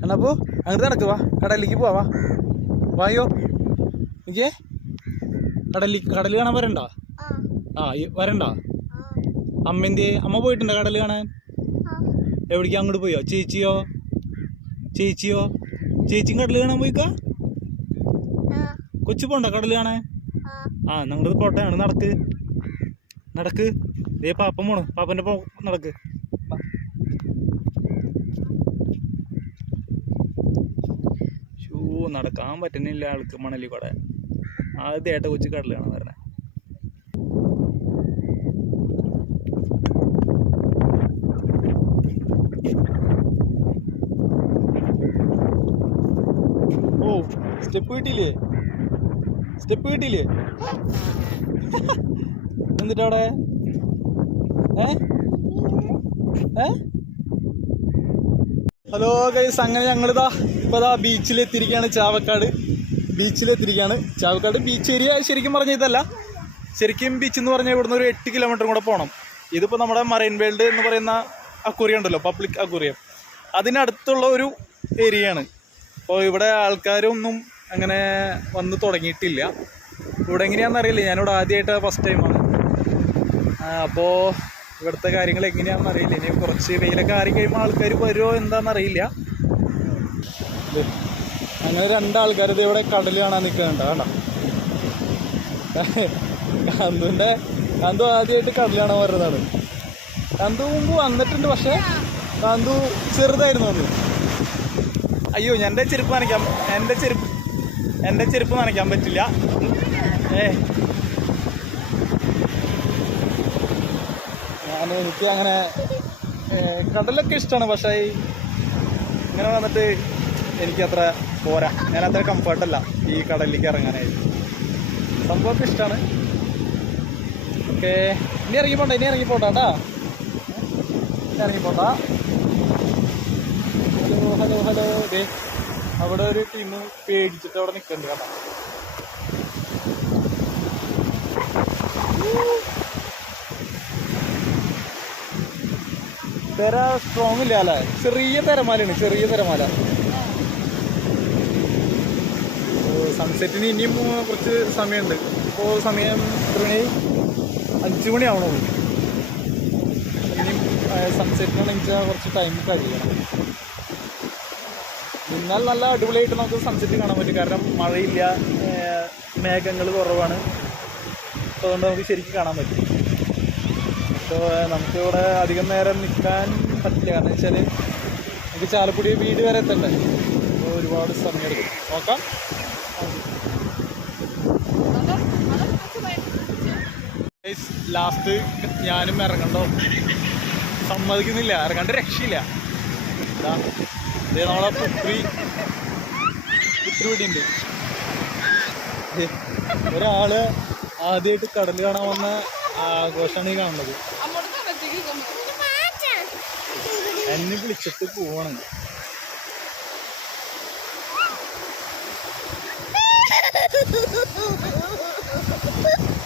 കണ്ണപ്പോ അങ്ങോട്ട് നടക്ക് വാ. കടലിലേക്ക് പോവാ വാ. വായോ. എനിക്ക് കടലിൽ കടൽ കാണാൻ വരണ്ട? ആ വരണ്ട? വരണ്ട എന്ത് അമ്മ പോയിട്ടുണ്ടോ കടൽ കാണാൻ? എവിടേക്ക് അങ്ങോട്ട് പോയോ? ചേച്ചിയോ? ചേച്ചിയോ? ചേച്ചിയും കടൽ കാണാൻ പോയിക്കാ? കൊച്ചു പോണ്ട കടൽ കാണാൻ? ആ നിങ്ങളത് പോട്ടെ. ആണ് നടക്ക്. നടക്ക്. ദേ പാപ്പൻ പോണു. പാപ്പന്റെ പോ നടക്ക്. വാ. നടക്കാൻ പറ്റുന്നില്ല ആൾക്ക് മണലി കൂടെ. ആദ്യമായിട്ട് കൊച്ചു കടലാണ് വരണേ. ഓ സ്റ്റെപ്പ് കിട്ടിയില്ലേ? സ്റ്റെപ്പ് കിട്ടിയില്ലേ? എന്നിട്ടവിടെ? ഏ? ഏ? ഹലോ ഗൈസ് അങ്ങനെ ഞങ്ങളിതാ ഇപ്പൊ ദാ ബീച്ചിലെത്തിയിരിക്കുകയാണ് ചാവക്കാട്. ബീച്ചിലെത്തിയിരിക്കുകയാണ് ചാവക്കാട് ബീച്ച് ഏരിയ ശരിക്കും പറഞ്ഞ ഇതല്ല. ശരിക്കും ബീച്ച് എന്ന് പറഞ്ഞാൽ ഇവിടുന്ന് ഒരു എട്ട് കിലോമീറ്റർ കൂടെ പോകണം ഇതിപ്പോൾ നമ്മുടെ മറൈൻ വേൾഡ് എന്ന് പറയുന്ന അക്വറിയം ഉണ്ടല്ലോ പബ്ലിക് അക്വറിയം അതിനടുത്തുള്ള ഒരു ഏരിയയാണ് അപ്പോൾ ഇവിടെ ആൾക്കാരൊന്നും അങ്ങനെ വന്ന് തുടങ്ങിയിട്ടില്ല. ഇവിടെ എങ്ങനെയാണെന്ന് അറിയില്ല. ഞാനിവിടെ ആദ്യമായിട്ട് ഫസ്റ്റ് ടൈമാണ് അപ്പോൾ ഇവിടുത്തെ കാര്യങ്ങൾ എങ്ങനെയാണെന്ന് അറിയില്ല. ഇനി കുറച്ച് വെയിലൊക്കെ ആറി കഴിയുമ്പോൾ ആൾക്കാർ വരുമോ എന്താണെന്ന് അറിയില്ല. ഇത് അങ്ങനെ രണ്ടാൾക്കാർ ഇവിടെ കടൽ കാണാൻ നിൽക്കുന്നുണ്ട്. കണ്ടോ? കാന്തുവിന്റെ കാന്തു ആദ്യമായിട്ട് കടൽ കാണാൻ വരുന്നതാണ്. കാന്തു മുമ്പ് വന്നിട്ടുണ്ട് പക്ഷേ കാന്തു ചെറുതായിരുന്നു അന്ന് അയ്യോ എന്റെ ചെരുപ്പ് നനയ്ക്കാം. എന്റെ ചെരുപ്പ് എന്റെ ചെരുപ്പ് നനയ്ക്കാൻ പറ്റില്ല. ഏ ഞാൻ എനിക്ക് അങ്ങനെ കടലൊക്കെ ഇഷ്ടമാണ് പക്ഷേ ഇങ്ങനെ വന്നിട്ട് എനിക്കത്ര പോരാ. ഞാൻ അത്ര കംഫർട്ടല്ല ഈ കടലിലേക്ക് ഇറങ്ങാനായിട്ട്. സംഭവമൊക്കെ ഇഷ്ടമാണ് ഓക്കെ ഇനി ഇറങ്ങി പോണ്ട ഇനി ഇറങ്ങി പോണ്ട കേട്ടാ. ഇനി ഇറങ്ങി പോട്ടാ ഹലോ ഹലോ ഹലോ. ദേ അവിടെ ഒരു ടീം പേടിച്ചിട്ട് അവിടെ നിൽക്കുന്നുണ്ട് കേട്ടോ. തിര സ്ട്രോങ് ഇല്ല അല്ലേ? ചെറിയ തിരമാലയാണ് ചെറിയ തിരമാല. സൺസെറ്റിന് ഇനിയും കുറച്ച് സമയമുണ്ട്. ഇപ്പോൾ സമയം എത്ര മണി? അഞ്ച് മണിയാവണോ ഇനിയും സൺസെറ്റിനാണെങ്കിൽ കുറച്ച് ടൈം കഴിയണം എന്നാൽ നല്ല അടിപൊളിയായിട്ട് നമുക്ക് സൺസെറ്റ് കാണാൻ പറ്റും. കാരണം മഴയില്ല മേഘങ്ങൾ കുറവാണ്. അപ്പോൾ അതുകൊണ്ട് നമുക്ക് ശരിക്കും കാണാൻ പറ്റും. അപ്പോൾ നമുക്ക് ഇവിടെ അധികം നേരം നിൽക്കാൻ പറ്റില്ല. കാരണം വെച്ചാൽ നമുക്ക് ചാലക്കുടി വീട് വരെ എത്തണ്ടേ? അപ്പോൾ ഒരുപാട് സമയം എടുക്കും നോക്കാം ലാസ്റ്റ് ഞാനും ഇറങ്ങണ്ടോ? സമ്മതിക്കുന്നില്ല. ഇറങ്ങണ്ട രക്ഷയില്ല. നമ്മളെ പുത്രി പുത്രി ഇവിടെ ഉണ്ട്. ദേ, ഒരാൾ ആദ്യമായിട്ട് കടൽ കാണാൻ വന്ന ആഘോഷമാണ് ഈ കാണുന്നത്. എന്നെ വിളിച്ചിട്ട് പോവാണ് Ha ha ha ha ha!